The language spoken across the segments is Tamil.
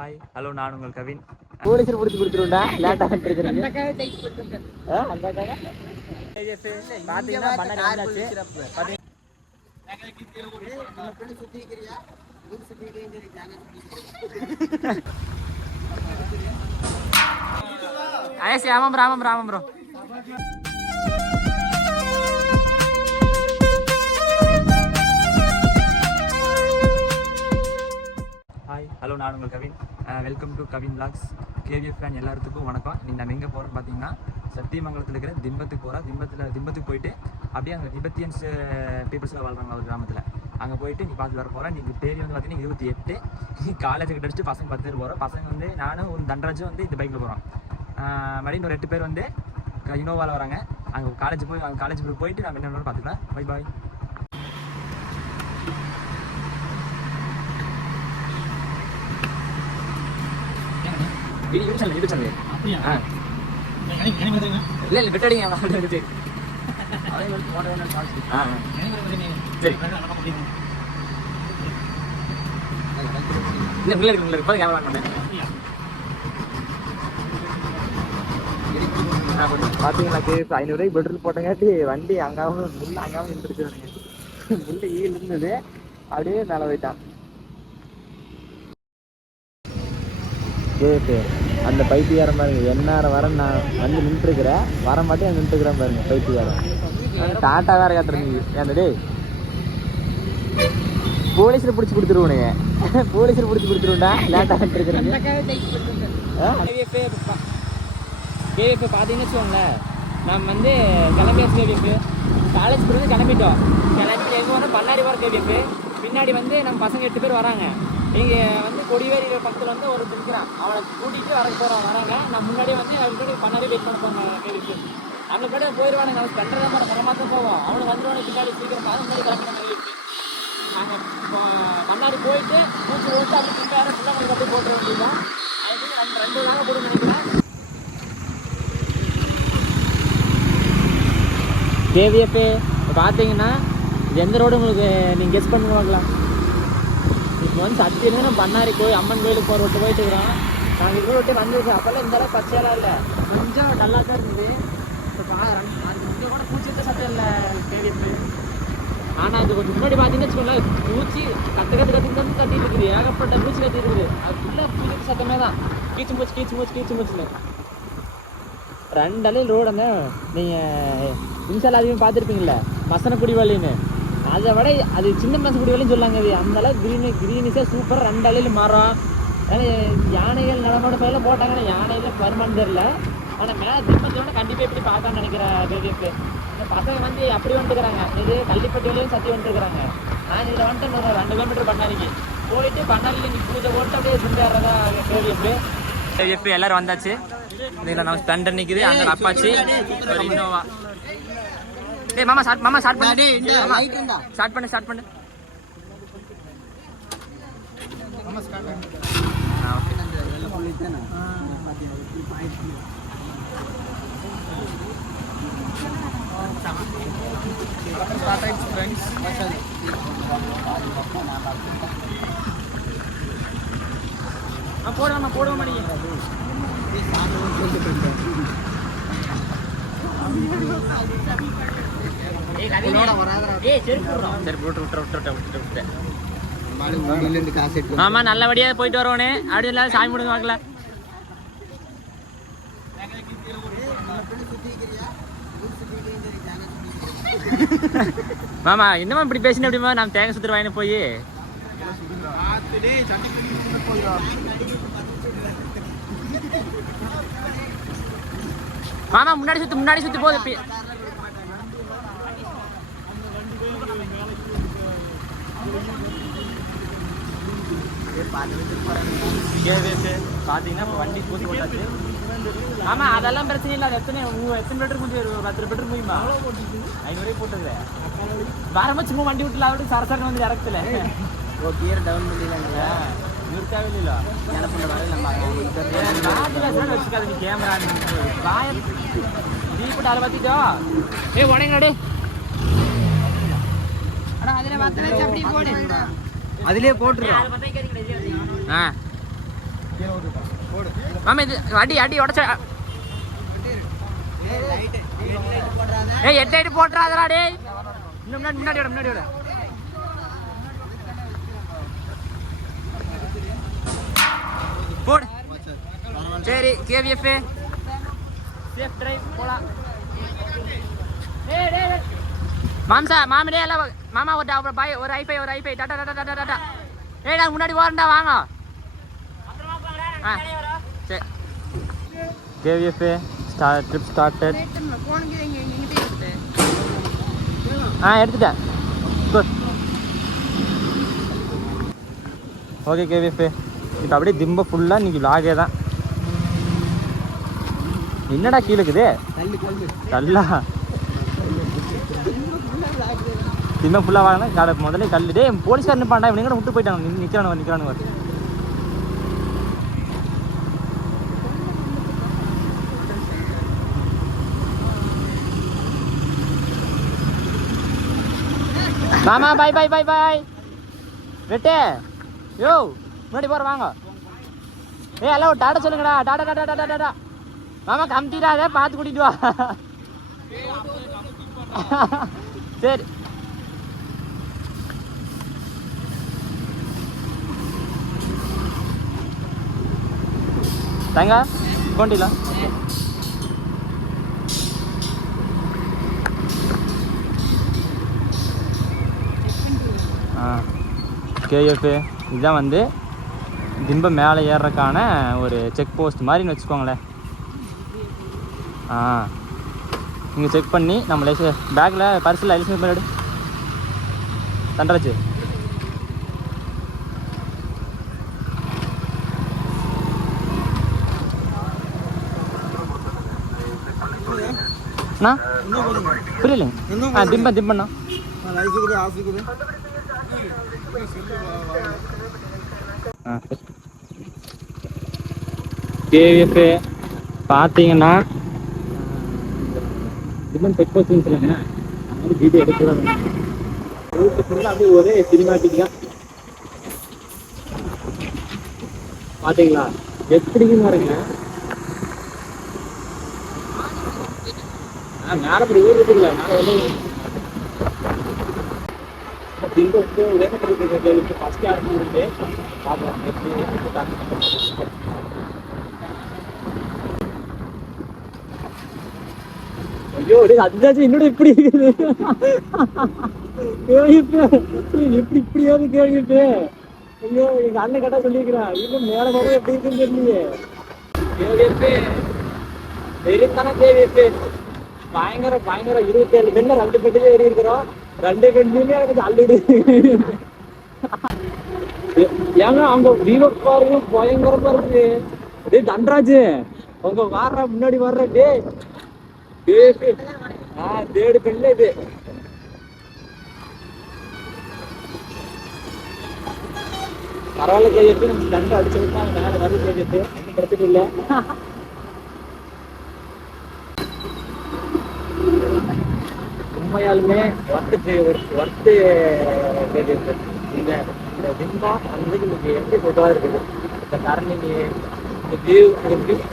ஹாய் ஹலோ, நான் உங்கள் கவின். போலீஸர் பிடிச்சி கொடுத்துருண்டா லேட்டா வந்துருக்கீங்க. பார்த்தீங்கன்னா பண்ணாரி வந்தாச்சு. ஐசி ஆமாம் ப்ரோ, ஆமாம் ப்ரோ, ஆமாம் ப்ரோ. ஹாய் ஹலோ, நான் உங்கள் Kavin. Welcome to Kavin vlogs. KVF fan எல்லாத்துக்கும் வணக்கம். இன்றைக்கி நம்ம எங்கே போகிறோம்னு பார்த்தீங்கன்னா சத்தியமங்கலத்தில் இருக்கிற திம்பத்துக்கு போகிறோம். திம்பத்துக்கு போயிட்டு அப்படியே அங்கே திபெத்தியன்ஸ் பீப்புள்ஸில் வாழ்கிறாங்க ஒரு கிராமத்தில். அங்கே போயிட்டு நீ பார்த்து வர போகிறேன். நீங்கள் தேதி வந்து பார்த்தீங்கன்னா 28. காலேஜுக்கு அடிச்சுட்டு பசங்க 10 பேர் போகிறோம். பசங்க வந்து நானும் ஒரு தண்டராஜும் வந்து இந்த பைக்கில் போகிறோம். மறுபடியும் ஒரு 8 பேர் வந்து இனோவாவில் வராங்க. அங்கே காலேஜ் போயிட்டு நம்ம என்ன பார்த்துக்கலாம். Bye bye. இல்லை விட்டடிங்க. சரி பார்த்தீங்களா கேஸ் 500 ரூபாய்க்கு பெட்ரோல் போட்டங்காட்டி வண்டி அங்காவும் நின்றுச்சு. முள்ளு ஈல் இருந்தது, அப்படியே மேலே போயிட்டான். கேட்டு அந்த பைத்தியாரம் பாருங்க, எந்நேரம் வர நான் வந்து நின்றுருக்கிறேன், வர மாட்டேன் நின்றுக்கிறேன் பாருங்க பைத்தியாரம். டாட்டா வேற காட்டுறீங்க ஏன்டே. போலீஸில் பிடிச்சி கொடுத்துருவோனுங்க, போலீஸில் பிடிச்சி கொடுத்துருவோண்டா லேட்டாக வந்துருக்குறேங்க. கேவிஎஃப் பார்த்தீங்கன்னு வச்சுக்கோங்களேன், நம்ம வந்து கிளம்பியாச்சு. கேவிஎஃப் காலேஜ் பிறகு கிளம்பிட்டோம். கிளம்பிட்டு எங்கே வரோம், பண்ணாரி வர கேவிஎஃப். பின்னாடி வந்து நம்ம பசங்க 8 பேர் வராங்க. இங்கே வந்து கொடிவேரி பக்கத்தில் வந்து ஒரு இருக்கிறான், அவனை கூட்டிகிட்டு வராங்க. நான் முன்னாடியே வந்து முன்னாடி பண்ணாரி வெயிட் பண்ண போங்க கேவிஎஃப். அந்த கூட போயிடுவானுங்க. நம்ம கண்டதான் பரமாத்தான் போவோம். அவனுக்கு வந்துடுவானு பின்னாடி சீக்கிரம் முன்னாடி கிளம்பின கேவிஎஃப். நாங்கள் பண்ணாரி போயிட்டு மூச்சு ஓட்டு அப்படி பின்னாடி ஃபுல்லாக அப்படியே போட்டு வேண்டியதான். அதுக்கு 2 நாளாக போட்டு நினைக்கிறேன். கேவிஎஃப் பார்த்தீங்கன்னா எந்த ரோடு உங்களுக்கு நீங்கள் கெஸ் பண்ணி பார்க்கலாம். இப்போ வந்து சத்தியம் நம்ம பண்ணாரி அம்மன் கோயிலுக்கு போகிற ரோட்டு போயிட்டு இருக்கிறோம். நாங்கள் இருக்கிற ரோட்டே வந்துருக்கோம். அப்போல்லாம் இந்த அளவுக்கு பச்சையெல்லாம் இல்லை, கொஞ்சம் நல்லா தான் இருந்தது. இப்போ இங்கே கூட பூச்சி சத்தம் இல்லை கேவிஎஃப். ஆனால் அது கொஞ்சம் முன்னாடி பார்த்தீங்கன்னா வச்சுக்கோங்களேன், பூச்சி கற்றுக்கிட்டு தான் கட்டிட்டு இருக்குது. ஏகப்பட்ட பூச்சி கட்டிட்டு இருக்குது. அது ஃபுல்லாக பூச்சி சத்தமே தான். கீச்சு மூச்சுன்னு 2 அலையில் ரோடு. அந்த நீங்கள் இன்ஸ்டால் அதிகமாக பார்த்துருப்பீங்கள மசனக்குடி வழின்னு, அதை விட அது சின்ன மசனக்குடி வழின்னு சொல்லாங்க. அது அந்தளவு க்ரீனிஸாக சூப்பராக 2 அலையில் மரம். யானைகள் நடமாட பயிரெலாம் போட்டாங்கன்னா யானையில் வருமானு தெரில. ஆனால் மேலே திருப்பத்தோட கண்டிப்பாக இப்படி பார்க்கணும்னு நினைக்கிறேன் கேவிஎஃப். இந்த பசங்க வந்து அப்படி வந்துருக்குறாங்க, இது கள்ளிப்பட்டி வழியும் சத்தி வந்துருக்குறாங்க. நான் இதில் வந்துட்டு 2 கிலோமீட்டர் பண்ணாரிக்கு போயிட்டு பண்ணாரியில் இன்றைக்கி பூஜை போட்டு அப்படியே சுண்டாடுறதா கேவிஎஃப். எல்லோரும் வந்தாச்சு. இதில் நம்ம ஸ்பெண்டர் நிற்குது, அந்த அப்பாச்சி ஒரு இனோவா. டேய் மாமா ஸ்டார்ட் பண்ணு. ஸ்டார்ட் பண்ணு. மாமா ஸ்டார்ட் பண்ணு. ஓகே. ஸ்டார்ட் ஆயிடுச்சு ஃப்ரெண்ட்ஸ். போடுவோம் மணி. ஆமா நல்லபடியா போயிட்டு வருவோனே. அப்படி இல்லாத சாமி முடிஞ்சு வாங்கல. மாமா என்னமா இப்படி பேசின? அப்படிமா நான் தேங்காய் சுத்துற வாங்கின போய் மாமா முன்னாடி சுத்து போகுது. பார்த்தீங்கன்னா வண்டி பூசி போட்டாச்சு. ஆமாம் அதெல்லாம் பிரச்சனை இல்லை. அது எத்தனை லிட்டர் முடிஞ்சு 10 லிட்டர் முடியுமா? 500 போட்டது வரமா சும்மா வண்டி விட்டுல அவரு சரசரன்னு வந்து இறக்கல. கியர் டவுன் பண்ணிடலாங்க, நிறுத்தாவே இல்லை வச்சுக்காது. நீ கேமரா வாயம் தீப்பிட்டு அதை பார்த்திட்டோ உடனே அதிலே போட்டுருவோம். மாமா இது அடி அடி உடச்ச ஏய் 8 போட்டுறாதடா டேய் இன்னும் முன்னாடி விட போடு சரி KVF சேஃப் டிரைவ் போலாம் டேய் டேய் மாமா டேய் எல்லாம் மாமா ஒரு பாய் ஒரு ஐபை டாடா ஏய் நான் முன்னாடி வரேன்டா வாங்க சரி KVF ட்ரிப் ஸ்டார்டட் எடுத்துட்டேன் ஓகே KVF இப்போ அப்படியே திம்ப ஃபுல்லாக இன்னைக்கு விலாகே தான் என்னடா கீழே இருக்குது கல்லா திம்ப ஃபுல்லாக வாங்கினா கடை முதல்ல கல் டே போலீஸ்கார் நிற்பாண்டா இவங்க விட்டு போயிட்டாங்க நிற்கிறானுங்க மாமா பாய் வெட்டே யோ முன்னாடி போகிற வாங்க எல்லாம் ஒரு டாடா சொல்லுங்கடா டாடா மாமா கம்மிடாத பார்த்து கூட்டிட்டு வா சரி தங்க கொண்டில KVF இதுதான் வந்து திம்ப மேலே ஏறுறதுக்கான ஒரு செக் போஸ்ட் மாதிரின்னு வச்சுக்கோங்களேன். இங்கே செக் பண்ணி நம்ம லைசன்ஸ் பேக்கில் பர்ஸில் லைசன்ஸ் பண்ணிவிடு தண்டராச்சு. அண்ணா புரியலைங்க. திம்பண்ணா KVF பார்த்தீங்கன்னா செக் போஸ்ட் சொல்லுங்க. வீடியோ எடுக்கலாம் அப்படியே ஒரே சினிமாட்டிக் தான். பார்த்தீங்களா எப்படின்னு பாருங்க. மேலே அப்படி ஊர் இருக்குல்ல மேலே வந்து ஃபஸ்ட் ஆரம்பிச்சு பார்க்கலாம் எப்படி. ஐயோ அதுதாச்சும் என்னோட இப்படி இருக்குது. எப்படி இப்படியாவது KVF. ஐயோ எங்க அண்ணன் கேட்டா சொல்லியிருக்கிறான் இன்னும் மேல போக எப்படி இருக்குன்னு தெரியலையே. KVF வெறித்தான KVF பயங்கர 27 பெண்ல 2 பெண்ணிலே ஏறி இருக்கிறோம். 2 பெண்ணுமே எனக்கு அள்ளிடு. ஏங்க அவங்க வீவக் பாருங்க பயங்கரமா இருக்கு. டேய் தண்டராஜ் அவங்க வாடுற முன்னாடி வர்ற டேய் தேடு பெண்ல இது. பரவாயில்ல KVF நம்ம தண்டை அடிச்சு விட்டா மேல வருது KVF ஒன்றும் பிரச்சனை இல்லை. உண்மையாலுமே ஒர்த்து KVF. இந்த திம்பா அந்த இன்னைக்கு எப்படி போட்டோவா இருக்குது. இந்த டர்னிங் இந்த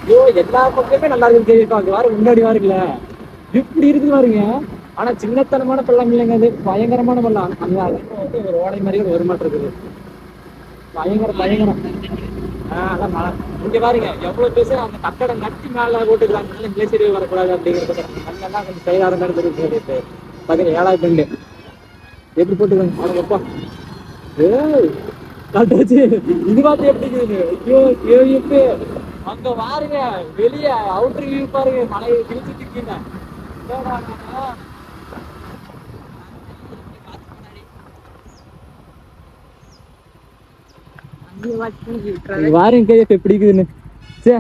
வியூ எல்லா பக்கமே நல்லா இருக்குது KVF. அங்கே வாரு முன்னாடி வாருங்கள இப்படி இருக்குது பாருங்க. ஆனா சின்னத்தனமான பள்ளம் இல்லைங்க, அது பயங்கரமான பள்ளம். அங்க வந்து ஒரு ஓடை மாதிரி ஒரு வருமானம் இருக்குது. பயங்கரம் அதான் மழை. இங்க பாருங்க எவ்வளவு பேச அந்த கட்டடம் நட்டி மேல போட்டுக்கிறாங்க. கிளேசரி வரக்கூடாது அப்படிங்கிறது அங்கெல்லாம் கொஞ்சம் செயலாரம் நடந்துருக்கு. பாத்தீங்க 7வது பெண்டு எப்படி போட்டுக்கிறாங்க அவங்கப்பா. கட்டாச்சு இது பார்த்து எப்படி இருக்குது. ஐயோ KVF அங்க பாருங்க வெளியே அவுட்டர் வியூ பாருங்க மலையை கிழிச்சிட்டு இருக்கீங்க. வாருங்க KVF எப்படி இருக்குதுன்னு. சே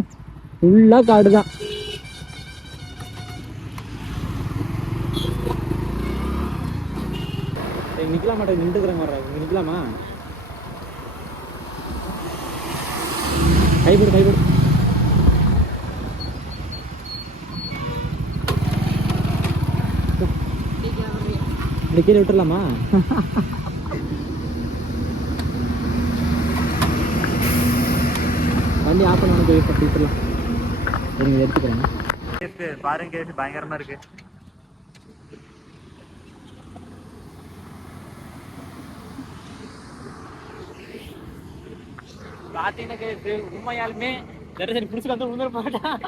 ஃபுல்லா காடுதான். நிக்கலாம் மாட்டேன் நின்றுக்கிறேன் வர்ற இங்க நிக்கலாமா. கைப்படு கீழே விட்டுடலாமா. வண்டி ஆஃப் பண்ணணும் கேவி கொடுத்துடலாம். சரிங்க எடுத்துக்கிறேன். பாருங்க கேவி பயங்கரமா இருக்கு. பார்த்தீங்கன்னா உண்மையாலுமே தரிசனம் பிடிச்சி வந்து உணர மாட்டான்.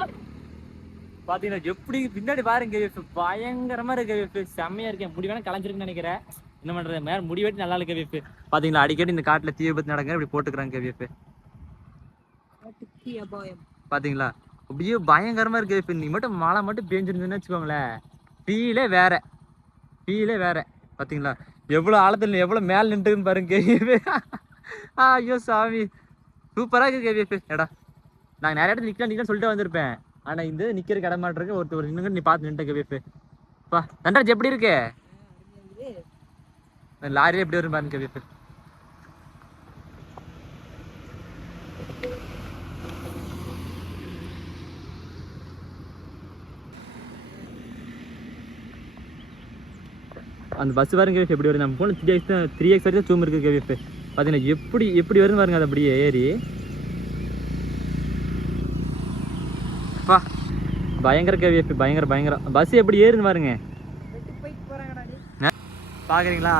பார்த்தீங்கன்னா எப்படி பின்னாடி பாருங்க பயங்கரமா இருக்கு. செம்மையா இருக்கேன். முடி வேணா கலைஞ்சிருக்குன்னு நினைக்கிறேன். என்ன பண்றது மேல முடி வெட்டி நல்லா இருக்கு கேவிஎஃப். பாத்தீங்களா அடிக்கடி இந்த காட்டுல தீ விபத்து நடக்க இப்படி போட்டுக்கிறாங்க கேவிஎஃப். பாத்தீங்களா அப்படியே பயங்கரமா இருக்கு கேவிஎஃப். நீ மட்டும் மழை மட்டும் பேஞ்சிருந்துன்னு வச்சுக்கோங்களேன், ஃபீலே வேற. பாத்தீங்களா எவ்வளவு ஆழத்துல எவ்வளவு மேல நின்றுன்னு பாருங்க கேவிஎஃப். ஐயோ சாமி சூப்பரா இருக்கு கேவிஎஃப். எடா நாங்க நிறைய இடத்துல நிக்கலாம் சொல்லிட்டு வந்திருப்பேன். ஆனா இந்த நிக்கிற கடை மாட்டிருக்கு ஒரு இன்னும் நீ பார்த்து நின்ட்ட கேவிஎஃப். பா தண்டராஜ் எப்படி இருக்கு? லாரியே எப்படி வரும் பாருங்க கேவிஎஃப். அந்த பஸ் பாருங்க கேவிஎஃப் எப்படி வருது. நம்ம போன 3x வரைக்கும் ஜூம் இருக்கு கேவிஎஃப். பார்த்தீங்கன்னா எப்படி வருது பாருங்க. அது அப்படியே ஏறி பா பயங்கர கேவிஎஃப். பயங்கரம் பஸ் எப்படி ஏறுன்னு பாருங்க. பாக்குறீங்களா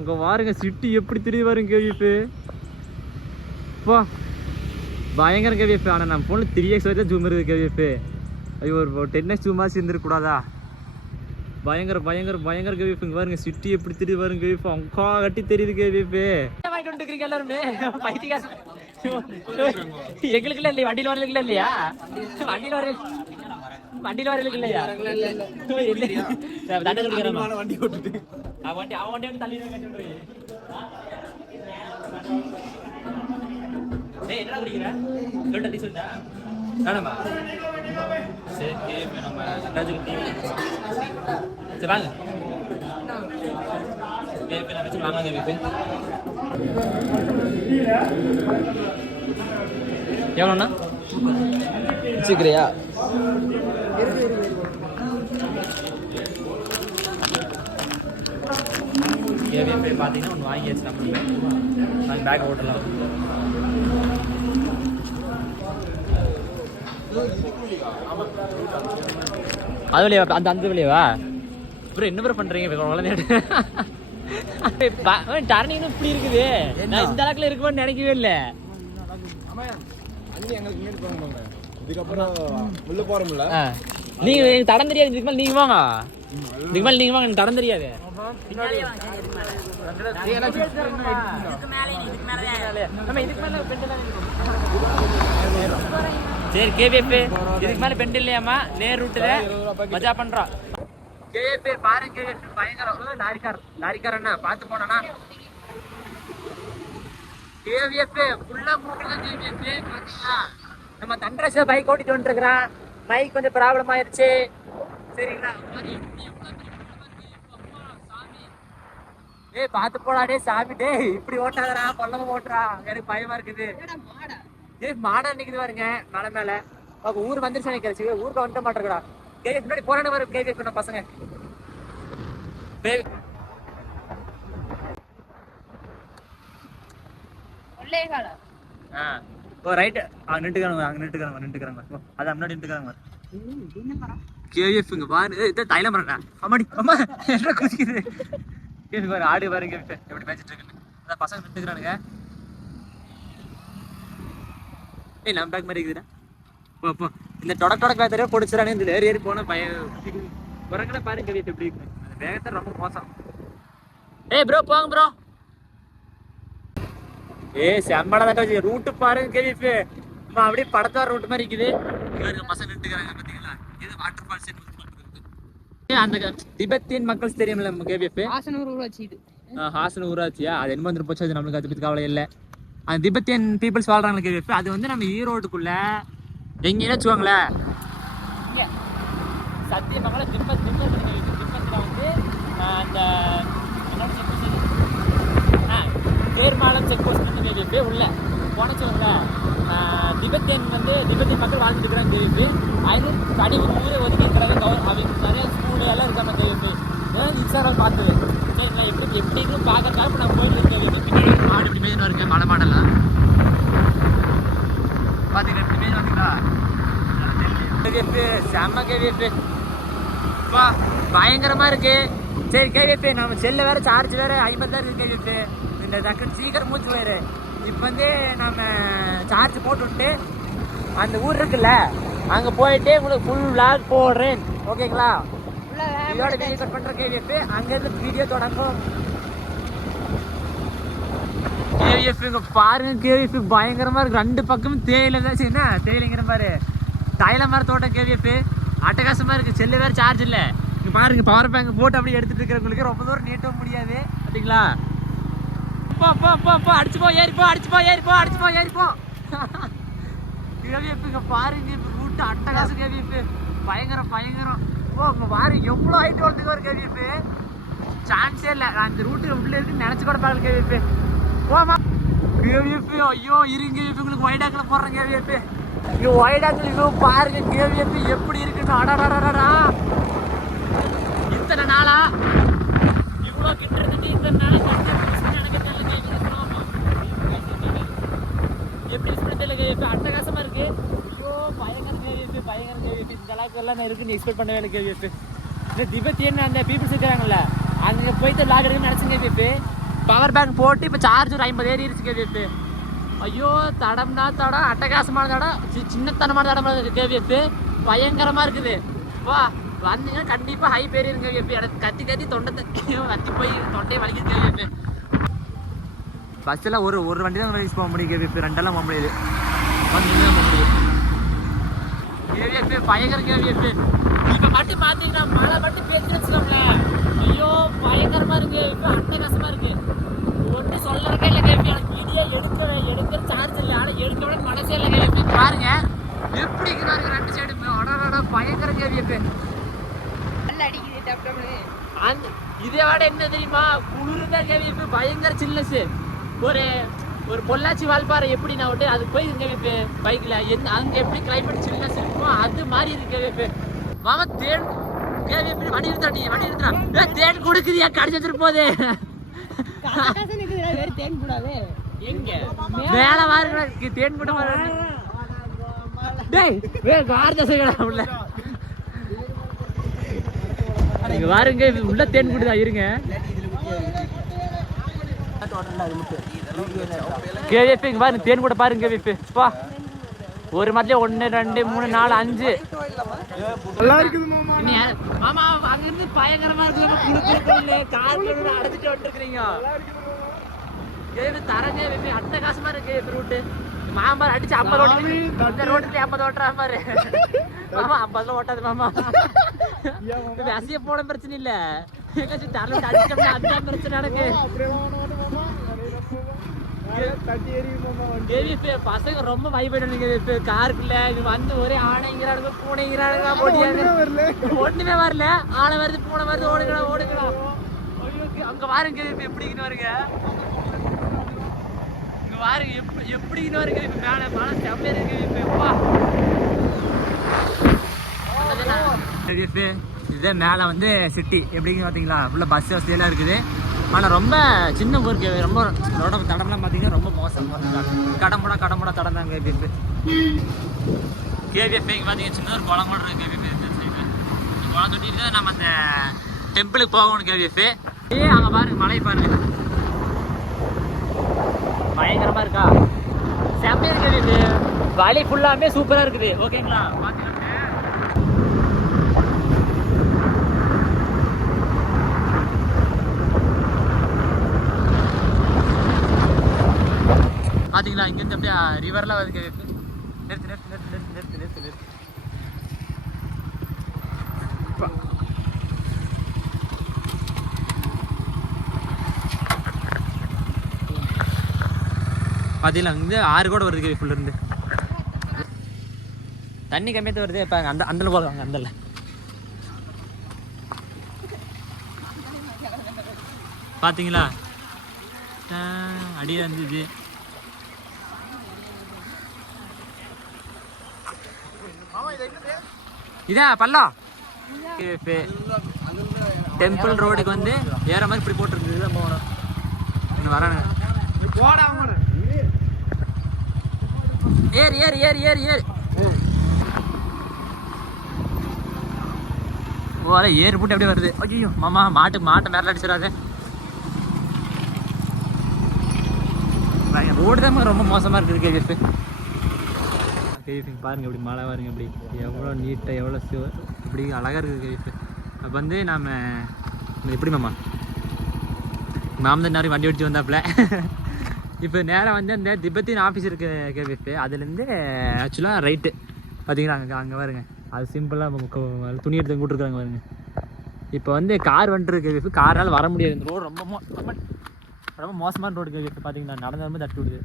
உங்க பாருங்க சிட்டி எப்படி தெரியுது பாருங்க கேவிஎஃப். பா பயங்கர கேவிஎஃப். ஆனா நம்ம போன 3x வரைக்கும் ஜூம் இருக்கு கேவிஎஃப். ஐயோ ஒரு 10x ஜூம் ஆச்சு இருந்துருக்க கூடாதா? பயங்கர கேவிஎஃப். இங்க பாருங்க சிட்டி எப்படி தெரியுது பாருங்க கேவிஎஃப். அங்கா கட்டி தெரியுது கேவிஎஃப். வாங்கிட்டு வந்துருக்கீங்க எல்லாருமே பைத்தியக்கார. எங்களுக்கு இல்லையா வண்டியில் வரல இல்லையா? வண்டியில் வரலுக்கு இல்லையா? தண்டை குடிக்கிறேன் வண்டி ஓட்டுட்டு அவன் வண்டி வந்து தள்ளி என்ன குடிக்கிறேன் சொல்லிட்டு சொல்லிட்டா வேணாமா? சரி நம்ம சரி வாங்க எவ்வளோண்ணா வச்சுக்கிறியா? கேவிஎஃப் பார்த்தீங்கன்னா ஒன்று வாங்கியாச்சு நம்மளுக்கு. நாங்கள் பேக் ஓட்டலாம். அது வழியா அந்த வழியாவா? அப்புறம் என்ன பேர் பண்றீங்க டர்னிங் இப்படி இருக்குது. நான் இந்த அளவுக்குல இருக்குன்னு நினைக்கவே இல்லை. நீங்க தடம் தெரியாது. இதுக்கு மேல நீங்க வாங்க. எனக்கு தடம் தெரியாது. சரி கேவிஎஃப் இதுக்கு மேல பெண்ட் இல்லையாமா? நேர் ரூட்ல மஜா பண்றோம். கேவிஎஃப் பாருங்க பயங்கரம். லாரிக்கார் அண்ணா பார்த்து போனா கேவிஎஃப் ஃபுல்லா மூக்கலாம். கேவிஎஃப் பாத்தீங்களா நம்ம தண்டராஜ் பைக் ஓட்டிட்டு வந்துருக்கிறான். பைக் கொஞ்சம் ப்ராப்ளம் ஆயிருச்சு. சரிங்களா பார்த்து போடாடே சாமி. டே இப்படி ஓட்டாதரா கொல்லமா ஓட்டுறா. எனக்கு பயமா இருக்குது. மாடா நிக்குது பாருங்க மலை மேல. ஊர் வந்துருச்சு நினைக்கிறச்சு. ஊருக்கு வந்துட மாட்டேங்கிறா. கேவி முன்னாடி போராட வரும் கேவி பசங்க. ரைட் அங்க நின்றுக்கிறாங்க. அது முன்னாடி நின்றுக்கிறாங்க. கேவிஎஃப் இங்க பாரு. தைலம் பண்றா அம்மாடி அம்மா என்ன குதிக்குது. கேவி பாரு ஆடு பாருங்க எப்படி பேசிட்டு இருக்குன்னு. அதான் பசங்க நின்றுக்கிறானுங்க. நம்ம பேக் மாதிரி இருக்குதுடா. போ இந்த டொடக் வேத்தரையே பொடிச்சிடானே. இந்த ஏறி போன குரங்கட பாருங்க கேவிஎஃப் எப்படி இருக்கு. அந்த வேகத்தை ரொம்ப மோசம். ப்ரோ போங்க ப்ரோ. செம்மடா தான் ரூட்டு பாருங்க கேவிஎஃப். அப்படியே படத்தார் ரூட் மாதிரி இருக்குது. பசங்க நின்றுக்கிறாங்க பாத்தீங்களா? இது வாட்டர் ஃபால்ஸ். அந்த திபெத்தியன் மக்கள் தெரியும்ல கேவிஎஃப். ஹாசன் ஊராட்சியா? அது என்ன வந்துட்டு போச்சு. அது நம்மளுக்கு அதை பத்தி கவலை இல்லை. அந்த திபெத்தியன் பீப்புள்ஸ் வாழ்றாங்க கேவிஎஃப். அது வந்து நம்ம ஈரோடுக்குள்ள எங்கேன்னு வச்சுக்கோங்களேன். சத்தியமங்கலம் திம்பத்தில் வந்து அந்த தேர்மாலம் செக் போஸ்ட் வந்து கேவிஎஃப் உள்ள போனச்சுக்கோங்கள. திபெத்தியன் மக்கள் வாழ்ந்துட்டு இருக்கிறாங்க கேவிஎஃப். அது தனி ஊரே ஒதுக்கி இருக்கிறாங்க. அவங்க நிறைய ஸ்கூலு எல்லாம் இருக்காங்க கேவிஎஃப். இதெல்லாம் இன்ஸ்டாகிராம் பார்த்தது. சரிங்களா எப்படி பார்க்கறதுக்காக இப்போ நான் போயிட்டு இருக்கேன். பின்னாடி மாடு இப்படி மேலே இருக்கேன். மலை மாடெல்லாம் பாத்தீங்களா இப்படி பேர் வந்தீங்களா செம்ம கேவிஎஃப் பா பயங்கரமா இருக்கு. சரி கேவிஎஃப் நம்ம செல்ல வேற சார்ஜ் வேற 50 தான் இருக்கு கேவிஎஃப். இந்த டக்குன்னு சீக்கிரம் மூச்சு போயிரு. இப்போ வந்து நம்ம சார்ஜ் போட்டுவிட்டு அந்த ஊர் இருக்குல்ல அங்கே போயிட்டு உங்களுக்கு ஃபுல் விளாக் போடுறேன். ஓகேங்களா? இதோட வீடியோ கட் பண்ணுற கேவிஎஃப். அங்கேருந்து வீடியோ தொடங்கும். கேவிஎஃப் இங்கே பாருங்க கேவிஎஃப் பயங்கரமாக இருக்கு. 2 பக்கமும் தேயிலை தான். என்ன தேயிலைங்கிற மாதிரி தைல மர தோட்டம் கேவிஎஃப் அட்டகாசமாக இருக்குது. செல்லு வேறு சார்ஜ் இல்லை. இங்கே பாருங்க பவர் பேங்க் போட்டு அப்படியே எடுத்துகிட்டு இருக்கிறவங்களுக்கு ரொம்ப தூரம் நீட்டவும் முடியாது. பார்த்தீங்களா? போ அடிச்சுப்போ ஏறிப்போ அடிச்சுப்போ ஏறிப்போ அடிச்சுப்போ ஏறிப்போ கேவிஎஃப். இங்கே பாருங்க இப்போ ரூட்டு அட்டகாசம் கேவிஎஃப். பயங்கரம் பயங்கரம். இங்கே பாருங்க எவ்வளோ ஹைட் வரதுக்கு ஒரு கேவிஎஃப் சான்ஸே இல்லை. அந்த ரூட்டு உள்ளே இருக்குன்னு நினச்சி கூட பார்க்கல கேவிஎஃப். போமா கேவிஎஃப். ஐயோ இருங்க கேவிஎஃப் உங்களுக்கு ஒயிட் ஆங்கில் போடுறேன் கேவிஎஃப். இங்கே ஒயிட் ஆங்கிள் வியூ பாருங்க கேவிஎஃப் எப்படி இருக்குன்னு. அடடா இத்தனை நாளா இவ்வளோ கிட்ட இருந்துட்டு இத்தனை நாளா எப்படி தெரியல கேவிஎஃப். அட்டகாசமாக இருக்கு. ஐயோ பயங்கர கேவிஎஃப் பயங்கர கேவிஎஃப். இந்த அளவுக்கு எல்லாம் இருக்குன்னு எக்ஸ்பெக்ட் பண்ணவே இல்லை கேவிஎஃப். இந்த திபத்தியன்னு அந்த பீப்புள்ஸ் இருக்கிறாங்கல்ல அங்கே போயிட்டு லாக் எடுக்கணும்னு நினச்சேன் கேவிஎஃப். பவர் பேங்க் போட்டு இப்போ சார்ஜ் ஒரு 50 ஏறிடுச்சு கேவிஎஃப். ஐயோ தடம்னா தடம் அட்டகாசமான தடம் சின்னத்தனமான தடமா இருக்குது கேவிஎஃப். பயங்கரமாக இருக்குது. வா வந்தீங்கன்னா கண்டிப்பாக ஹை பேரியும் கேவிஎஃப். எனக்கு கத்தி கத்தி தொண்டை கத்தி போய் தொண்டையை வலிக்குது கேவிஎஃப். பஸ்ஸில் ஒரு வண்டி தான் யூஸ் பண்ண முடியும் கேவிஎஃப். 2 போக முடியுது. வந்தீங்கன்னா போக முடியும் கேவிஎஃப். பயங்கர கேவிஎஃப். இப்போ மட்டும் பார்த்தீங்கன்னா மழை மட்டும் பேசி வச்சுக்கோங்கள. ஐயோ பயங்கரமாக இருக்கு. இப்போ அட்டகாசமாக இருக்கு. ஒன்றும் சொல்லறக்கே இல்லை கேவிஎஃப். எனக்கு வீடியோ எடுக்கிற சார்ஜ் இல்லை. ஆனால் எடுக்க விட மனசே இல்லை கேவிஎஃப். பாருங்க எப்படி இருக்கிறாங்க 2 சைடு. அடடா பயங்கர கேவிஎஃப். அந்த இதை விட என்ன தெரியுமா குளிர்தான் கேவிஎஃப். பயங்கர சில்னஸ். ஒரு பொள்ளாச்சி வால்பாறை எப்படி நான் விட்டு அதுக்கு போய் கேவிஎஃப் பைக்கில் அங்கே எப்படி கிளைமேட் சில்னஸ் இருக்குமோ அது மாதிரி இருக்கு கேவிஎஃப். மாமா தேன் கேவிஎஃப் வண்டி நிறுத்தாட்டி வண்டி நிறுத்துறான். தேன் கொடுக்குறியா கடிச்சு வச்சுட்டு போதே தேன் கூடாது எங்க மேல வாருங்க தேன் கூட உள்ள நீங்க வாருங்க உள்ள தேன் கூடுதா இருங்க. கேவிஎஃப் இங்க பாருங்க தேன் கூட பாருங்க கேவிஎஃப். பா ஒரு மாதிரி 1 2 3 4 5 நல்லா இருக்குது மாமா. அங்க இருந்து பயங்கரமா இருக்கு. கார்ல அடைச்சிட்டு வந்துருக்கீங்க கேவிஎஃப். தரங்க கேவிஎஃப் அட்டகாசமா இருக்கு ரூட்டு. மாமா அடிச்சு 50 ஓட்டு. இந்த ரோட்டுல 50 ஓட்டுறா பாரு மாமா. 50 ஓட்டாது மாமா. அசிய போட பிரச்சனை இல்ல. தரல அடிச்சோம்னா அதுதான் பிரச்சனை நடக்கு. கேவிஎஃப் பசங்க ரொம்ப வைபைடு கேவிஎஃப். காருக்குள்ள இது வந்து ஒரே ஆணைங்கிறானுங்க பூனைங்கிறானுங்க. ஒண்ணுமே வரல. ஆனை வருது பூனை வருது ஓடுங்களா ஓடுங்களா. அங்க பாருங்க கேவிஎஃப் எப்படின்னு வருங்க. இங்க பாருங்க எப்படின்னு வருங்க. இப்ப மேல மழை செம்மையா இருக்கு கேவிஎஃப். இதே மேலே வந்து சிட்டி எப்படின்னு பார்த்தீங்களா ஃபுல்லாக பஸ் வசதியெல்லாம் இருக்குது. ஆனால் ரொம்ப சின்ன ஊருக்கு ரொம்ப ரோட தடம்லாம் பார்த்தீங்கன்னா ரொம்ப மோசம். கடம்புடா தடம் தான் கேவிஎஃப். கேவிஎஃப் இங்கே பார்த்தீங்கன்னா சின்ன ஒரு குளம் கூட இருக்குது கேவிஎஃப். இந்த சைடு குளம் தொட்டிட்டு தான் நம்ம அந்த டெம்பிளுக்கு போகணும் கேவிஎஃப். அங்கே பாருங்க மலை பாருங்க பயங்கரமாக இருக்கா செம்மையாக இருக்குது. கேவிஎஃப் வழி ஃபுல்லாமே சூப்பராக இருக்குது. ஓகேங்களா? பார்த்தீங்கன்னா பார்த்தீங்களா இங்கேருந்து அப்படியே ரிவரில் வருது. நிறுத்து. பார்த்தீங்களா இங்கே 6 கூட வருது ஃபுல்ல இருந்து. தண்ணி கம்மியாக வருது. இப்போ அந்தல போடுவாங்க. அந்தல பார்த்தீங்களா அடியே இருந்துது. இதா பள்ளம் டெம்பிள் ரோடுக்கு வந்து ஏற மாதிரி இப்படி போட்டுருக்கு. இதுதான் போகணும். வரானுங்க ஏறு ஏறு ஏறு ஏறு ஏறு ஓ அதான் ஏறு போட்டு அப்படியே வருது. ஐயோ மாமா மாட்டை மேலே அடிச்சிடாது. ரோடு தான் ரொம்ப மோசமாக இருக்குது கேவிஎஃப். கேவிஎஃப் பாருங்கள் இப்படி மழை பாருங்க இப்படி எவ்வளோ நீட்டாக எவ்வளோ இப்படி அழகாக இருக்குது கேவிஎஃப். அப்போ வந்து நாம் எப்படி மாமன் நேரம் வண்டி ஓடிச்சு வந்தாப்புல. இப்போ நேராக வந்து அந்த திபெத்தின் ஆஃபீஸ் இருக்கு கேவிஎஃப். அதுலேருந்து ஆக்சுவலாக ரைட்டு பார்த்தீங்களா அங்கே பாருங்க. அது சிம்பிளாக துணி எடுத்து கூட்டிருக்காங்க பாருங்க. இப்போ வந்து கார் வந்துட்டு கேவிஎஃப். காரால் வர முடியாது. இந்த ரோடு ரொம்ப மோசமான ரோடு கேவிஎஃப். பார்த்தீங்கன்னா நடந்து வரும்போது தட்டி விடுது.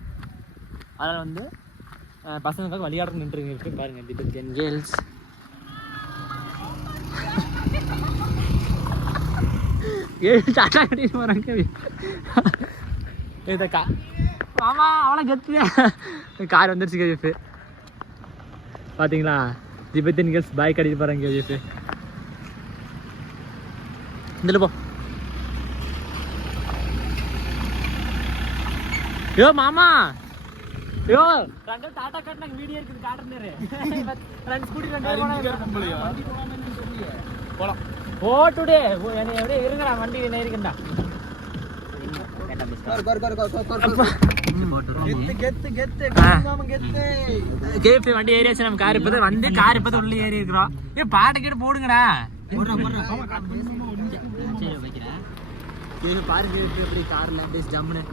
அதனால் வந்து பசங்களுக்காக விளையாட நின்றுங்க இருக்கு பாருங்க. திபெத்தியன் கேர்ள்ஸ் டாட்டா கட்டிட்டு போகிறாங்க. ஆமா அவளை கெத்து கார் வந்துருச்சு கேவிஎஃப். பார்த்தீங்களா திபெத்தியன் கேர்ள்ஸ் பைக் கட்டிட்டு போகிறாங்க கேவிஎஃப். இதில் போ. யோ மாமா யோ ரெண்டு டாட்டா கட்டினாங்க வீடியோ இருக்குது காட்டுறேன். ரெண்டு ஸ்கூட்டி போலாம். ஓ டுடே என்ன எப்படியே இருங்கடா வண்டி இருக்குண்டா. வண்டி ஏறியாச்சு. நம்ம கார் இப்பதான் வந்து கார் இப்பதான் உள்ள ஏறி இருக்கிறோம். ஏ பாட்டை கேட்டு போடுங்கடா. பாருங்க எப்படி கார்ல ஜம்முன்னு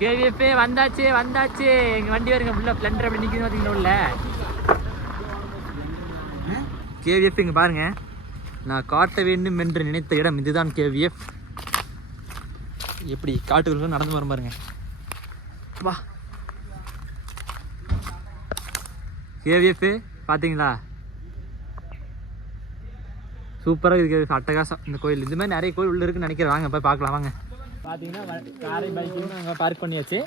கேவிஎஃப் வந்தாச்சு. எங்க வண்டி வருங்க உள்ள ஸ்ப்ளெண்டர் அப்படி நிக்குது பாத்தீங்களா உள்ள கேவிஎஃப். இங்க பாருங்க நான் காட்ட வேண்டும் என்று நினைத்த இடம் இதுதான் கேவிஎஃப். எப்படி காட்டுக்குள்ள நடந்து வர பாருங்க. வா கேவிஎஃப் பாத்தீங்களா சூப்பராக இருக்குது. அட்டகாசம் இந்த கோயில். இந்த மாதிரி நிறைய கோயில் உள்ள இருக்குன்னு நினைக்கிறேன். வாங்க போய் பார்க்கலாம் வாங்க. பார்த்தீங்கன்னா காரை பைக்கையும் நாங்கள் பார்க் பண்ணியாச்சு.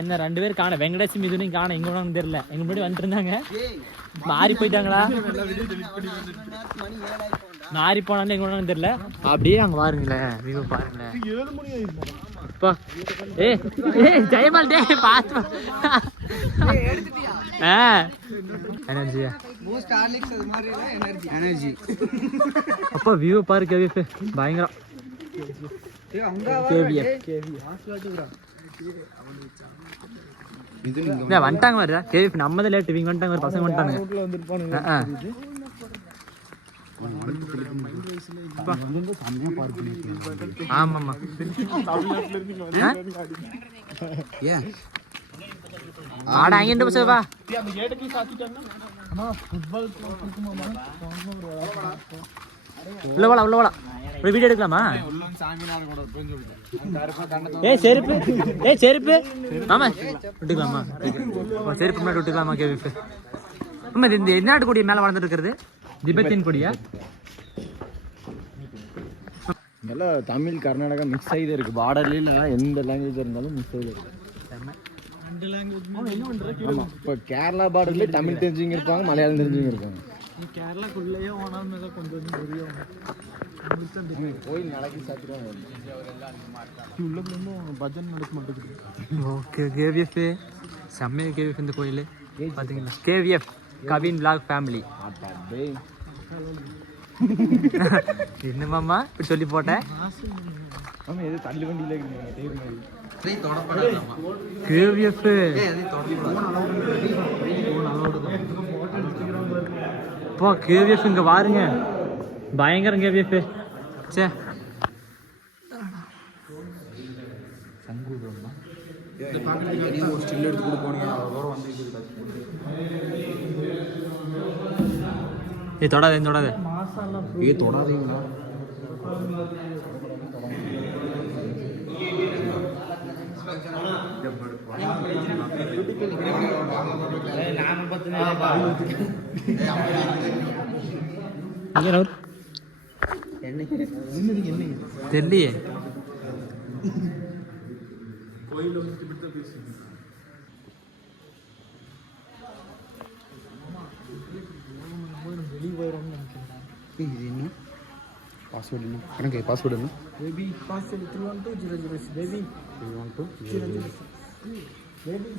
இன்னும் 2 பேர் காண வெங்கடேஷ் மிதுனையும் காண எங்கே போனாங்கன்னு தெரியல. எங்கள் முன்னாடி வந்துட்டு இருந்தாங்க. மாறி போயிட்டாங்களா மாறி போனாலும் எங்கே போனாங்கன்னு தெரியல. அப்படியே அங்கே பாருங்களேன் வியூ பாருங்களேன். இப்போ ஜெயபால் டே பார்த்து எனர்ஜியா அப்பா வியூ பாரு கேவிஎஃப் பயங்கரம். வந்துட்டாங்க வருதா கேவிஎஃப். நம்ம தான் லேட்டு இவங்க வந்துட்டாங்க. பசங்க வந்துட்டாங்க. ஆமாம்மா ஆடா அங்கிட்டு பசவா உள்ள வாடா ஒரு வீடியோ எடுக்கலாமா? செருப்பு ஆமா விட்டுக்கலாமா? செருப்பு முன்னாடி விட்டுக்கலாமா கேவிஎஃப்? ஆமா இந்த எந்நாட்டு கொடி மேல வளர்ந்துட்டு இருக்கிறது திபெத்தின் கொடியா? இதெல்லாம் தமிழ் கர்நாடகா மிக்ஸ் ஆகிதான் இருக்கு. பார்டர்ல எந்த லாங்குவேஜ் இருந்தாலும் மிக்ஸ் ஆகி இருக்கு. இப்போ கேரளா பார்டர்ல தமிழ் தெரிஞ்சவங்க இருப்பாங்க, மலையாளம் தெரிஞ்சவங்க இருப்பாங்க. கேரளாக்குள்ளேயே ஓனான்னு கொஞ்சம் புரியும். கோயில் நடக்கி சாப்பிடுவாங்க. பஜன் நடக்க மாட்டேங்குது. ஓகே கேவிஎஃப் செம்மையா கேவிஎஃப் இந்த கோயில் பார்த்தீங்களா? கேவிஎஃப் கவின் விலாக் ஃபேமிலி. என்னமாம்மா இப்படி சொல்லி போட்டேன். தள்ளு வண்டியில கேவிஎஃப் இப்போ கேவிஎஃப் இங்க பாருங்க பயங்கரம் கேவிஎஃப். சே ஸ்டில் எடுத்து கூட போனீங்க தொடாதே தொடாதீங்களா? தெரியலையே பாஸ்வேர்டு என்ன கணக்கு பாஸ்வேர்டு என்ன பேபி பாஸ்வேர்டு 312 006 பேபி 312 பேபி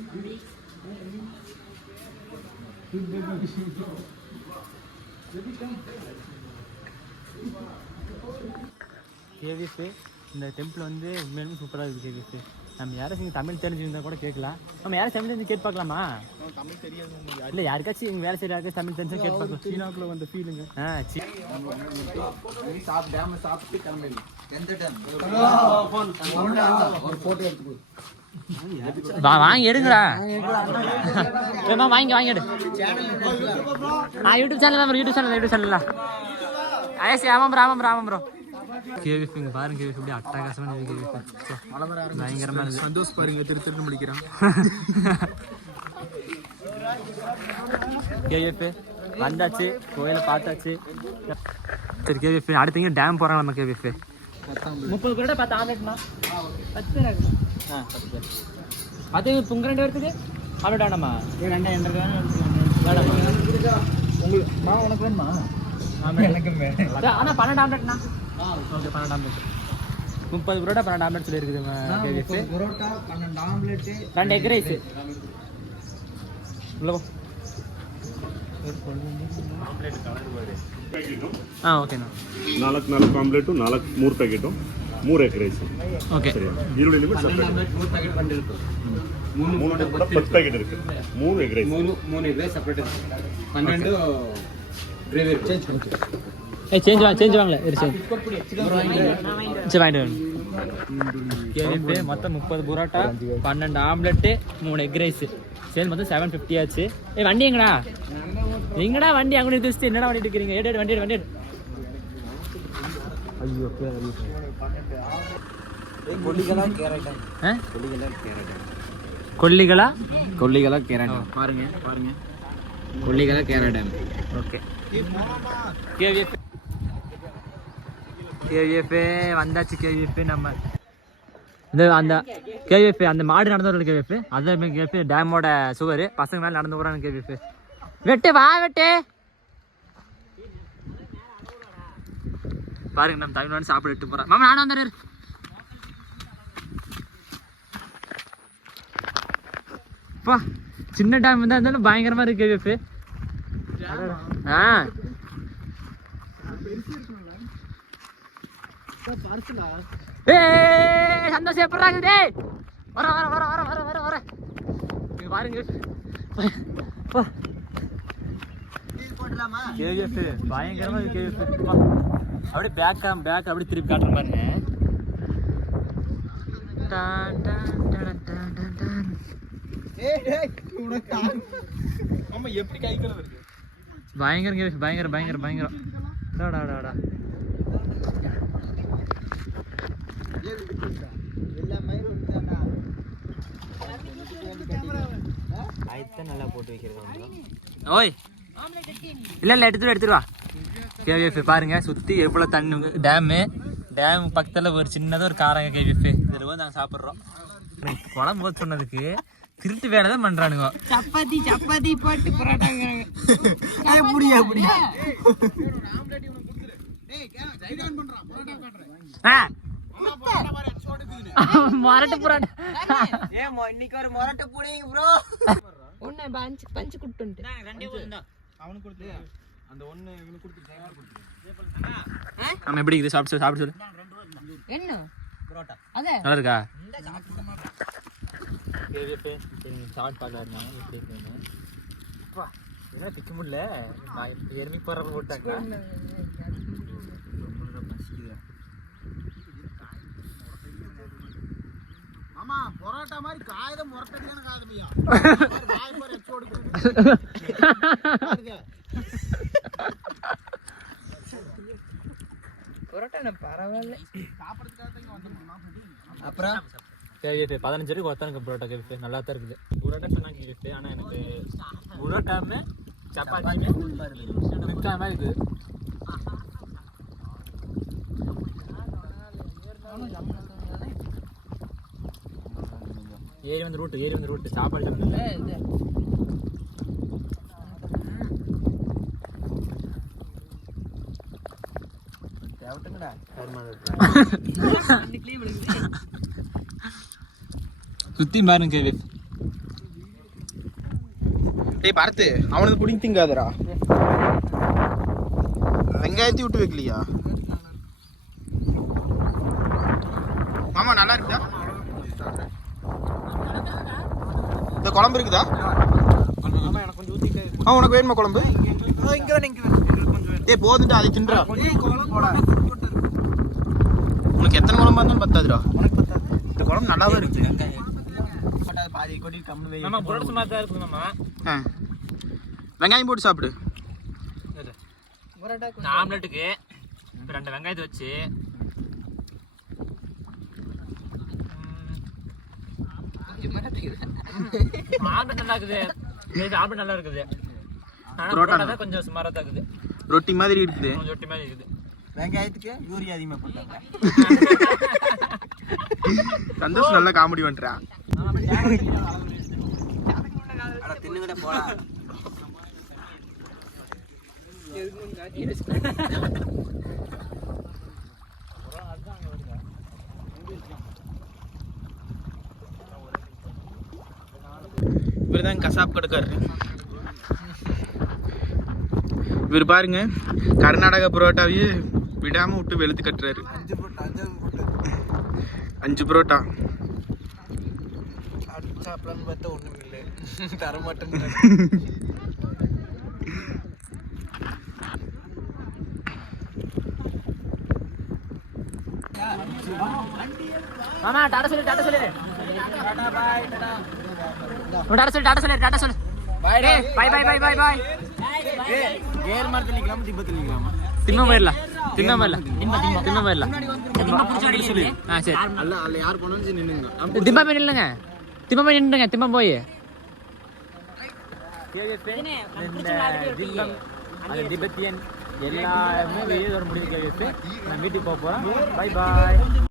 கேவிஎஃப் இந்த டெம்பிள் வந்து உண்மையிலுமே சூப்பராக இருக்குது கேவிஎஃப். நம்ம யாராச்சும் இங்கே தமிழ் தெரிஞ்சுருந்தா கூட கேட்கலாம். நம்ம யாரும் தமிழ் தெரிஞ்சு கேட்டு பார்க்கலாமா? தமிழ் தெரியாது இல்லை யாருக்காச்சும் இங்கே வேலை செய்ய யாருக்காச்சும் தமிழ் தெரிஞ்சு கேட்டு பார்க்கலாம். சீனாக்குள்ள வந்த ஃபீலிங்க சாப்பிட்டு கிளம்பிடலாம். எந்த டைம் ஒரு ஃபோட்டோ எடுத்துக்கோ. வாங்கி எடுங்கடா. வாங்கி எடு. யூடியூப் சேனல் ஐசி ஆமாம் ப்ரோ. கேவிஎஃப் இங்கே பாருங்க, கேவிஎஃப் இப்படி அட்டகாசமான கேவிஎஃப் பயங்கரமாக இருக்குது. சந்தோஷ் பாருங்க திருத்திட்டு முடிக்கிறான். கேவிஎஃப் வந்தாச்சு, கோயிலை பார்த்தாச்சு. சரி கேவிஎஃப் அடுத்து இங்கே டேம் போகிறாங்க நம்ம கேவிஎஃப். 30 பேரோட 10 ஆம்லெட்ண்ணா. 10 பேர் ஆகுது. 10 பேர் அது இப்போ உங்கள் 2 பேர்த்துக்கு ஆம்லெட் வேணாமா? வேண்டாமா உங்களுக்கு நான் உனக்கு வேணுமா? ஆனால் 12 ஆம்லெட்ண்ணா. Okay 12 omelette. 30 பரோட்டா 12 ஆம்லெட் சொல்லியிருக்குது. பரோட்டா 12 ஆம்லெட் 2 எக் ரைஸ் உள்ள ಓಕೆನಾ 4 omelette 3 packet 3 egg rice okay ಈರುಳ್ಳಿ ಲಿಮಿಟ್ 3 ಪ್ಯಾಕೆಟ್ ಬಂದಿರುತ್ತೆ 3 ಕೂಡ 10 ಪ್ಯಾಕೆಟ್ ಇರುತ್ತೆ 3 egg rice 3 egg rice separate 12 gravy change வாங்கல வாங்கிட்டு கேவிஎஃப் மொத்தம் 30 புரோட்டா 12 ஆம்லெட்டு 3 எக் ரைஸ் சரி மொத்தம் 750 ஆச்சு. வண்டி எங்கடா வண்டி அங்கே நிறுத்தி என்னடா வண்டிட்டு இருக்கிறீங்க? ஏடு வண்டி ஐயோ கொல்லிகளா கேரட் பாருங்க கொல்லிகளா கேரட் ஓகே. கேவிஎஃப் வந்தாச்சு. கேவிஎஃப் நம்ம இந்த அந்த கேவிஎஃப் அந்த மாடு நடந்து வரல கேவிஎஃப் அதே கேவிஎஃப் டேமோட சுவர் பசங்க மேலே நடந்து போகிறாங்க கேவிஎஃப். வெட்டு பாருங்க நம்ம தமிழ்நாடு சாப்பிட எட்டு போகிறோம். மாமா நானும் வந்துடுற பா. சின்ன டேம் தான் இருந்தாலும் பயங்கரமாக இருக்கு கேவிஎஃப். சந்தோஷம் எப்படி இருக்குது? வர பாருங்க கேவிஎஃப் பயங்கரமா இருக்கு கேவிஎஃப். அப்படியே பேக் அப்படியே திருப்பி காட்டுற பாருங்க. எப்படி கைக்குள்ள வருது பயங்கரம் கேவிஎஃப் பயங்கரம். நல்லா போட்டு வைக்கிறது. ஓய் இல்லை எடுத்துட்டு வா. கேவிஎஃப் பாருங்க சுற்றி எவ்வளோ தண்ணி. டேம் பக்கத்தில் ஒரு சின்னதாக ஒரு காராங்க கேவிஎஃப். இதில் வந்து நாங்கள் சாப்பிட்றோம். குழம்பு போது சொன்னதுக்கு திருட்டு வேலை தான் பண்ணுறானுங்க. சப்பாத்தி போட்டு பரோட்டாங்க. மொரட்டு புரோட்டா இன்னைக்கு ஒரு மொரட்டை போடுங்க ப்ரோ. ஒண்ணு பஞ்சு குடுத்துட்டு அவனுக்கு கொடுத்து அந்த ஒண்ணு இவனுக்கு கொடுத்து நம்ம எப்படி இருக்குது? சாப்பிட்டு சொல்லு. என்ன பரோட்டா அதே நல்லா இருக்கா? சாப்பிட்டு பார்க்கலாருங்க எப்படி இருக்குன்னு. என்ன திக்க முடியல. நான் எருமி போடுறப்ப போட்டாங்க. ஆமா பரோட்டா மாதிரி காயத முரட்டடியான காயதையா காய் போற எச்சோடு பரோட்டா பரவாயில்ல சாப்பிடுறதுக்காக வந்தோம். அப்புறம் கேவிஎஃப் 15 ரூபாய்க்கு ஒருத்தனுக்கு புரோட்டா கேவிஎஃப் நல்லா தான் இருக்குது. புரோட்டா சொன்னாங்க கேவிஎஃப். ஆனால் எனக்கு புரோட்டாமே சப்பாத்தியுமே மிக்ஸாக மாதிரி இருக்குது. ஏறி வந்து ரூட்டு சாப்பாடு தேவட்டுங்க சுத்தி பாருங்க கேவி. டேய் பார்த்து அவனுக்கு புடிங்கி திங்காதடா. வெங்காயத்தை விட்டு வைக்கலையா? மாமா நல்லா இருக்குதா? இந்த குழம்பு இருக்குதா? உனக்கு வேணுமா குழம்பு? டேய் போதுடா, அதை தின்றா. உனக்கு எத்தனை குழம்பு இருந்தாலும் பத்தாதுடா. இந்த குழம்பு நல்லாவே இருக்கு. மாமா புரோட்டா மாதிரி தான் இருக்கு மாமா. வெங்காயம் போட்டு சாப்பிடு. ஆம்லெட்டுக்கு 2 வெங்காயத்தை வச்சு ஆம்லெட் நல்லா இருக்குது. ஆம்லெட் நல்லா இருக்குது. புரோட்டா கொஞ்சம் சுமாரா தான் இருக்குது. ரொட்டி மாதிரி இருக்குது. கொஞ்சம் ரொட்டி மாதிரி இருக்குது. வெங்காயத்துக்கு யூரியா அதிகமாக போட்டாங்க. சந்தோஷ் நல்லா காமெடி பண்றா. தின்னுகிட்ட போடா. இவர் தான் கசாப் கடைக்காரரு. இவர் பாருங்க கர்நாடகா புரோட்டாவையே விடாம விட்டு வெளுத்து கட்டுறாரு. 5 புரோட்டா சாப்பிடலான்னு பார்த்தா ஒண்ணும் இல்லை, தரமாட்டேன். மாமா டாடா சொல்லு டாடா சொல்லு. Tata bye ta-ta. டாடா சொல்லு. Bye bye bye bye bye bye. கேர் மார்க் தெளிக்கலாமா திம்ப தெளிக்கலாமா? திம்ப போயிடலாம். திம்ப போயிடலாம். சரி அல்ல அல்ல யார் போனாலும் நின்னுங்க. திம்ப போய் நில்லுங்க. திம்ப போய் நின்றுங்க. திம்ப போய் திபெத்தியன் எல்லாமே வெளியே வர முடிவு. நான் வீட்டுக்கு போக போறேன். Bye bye.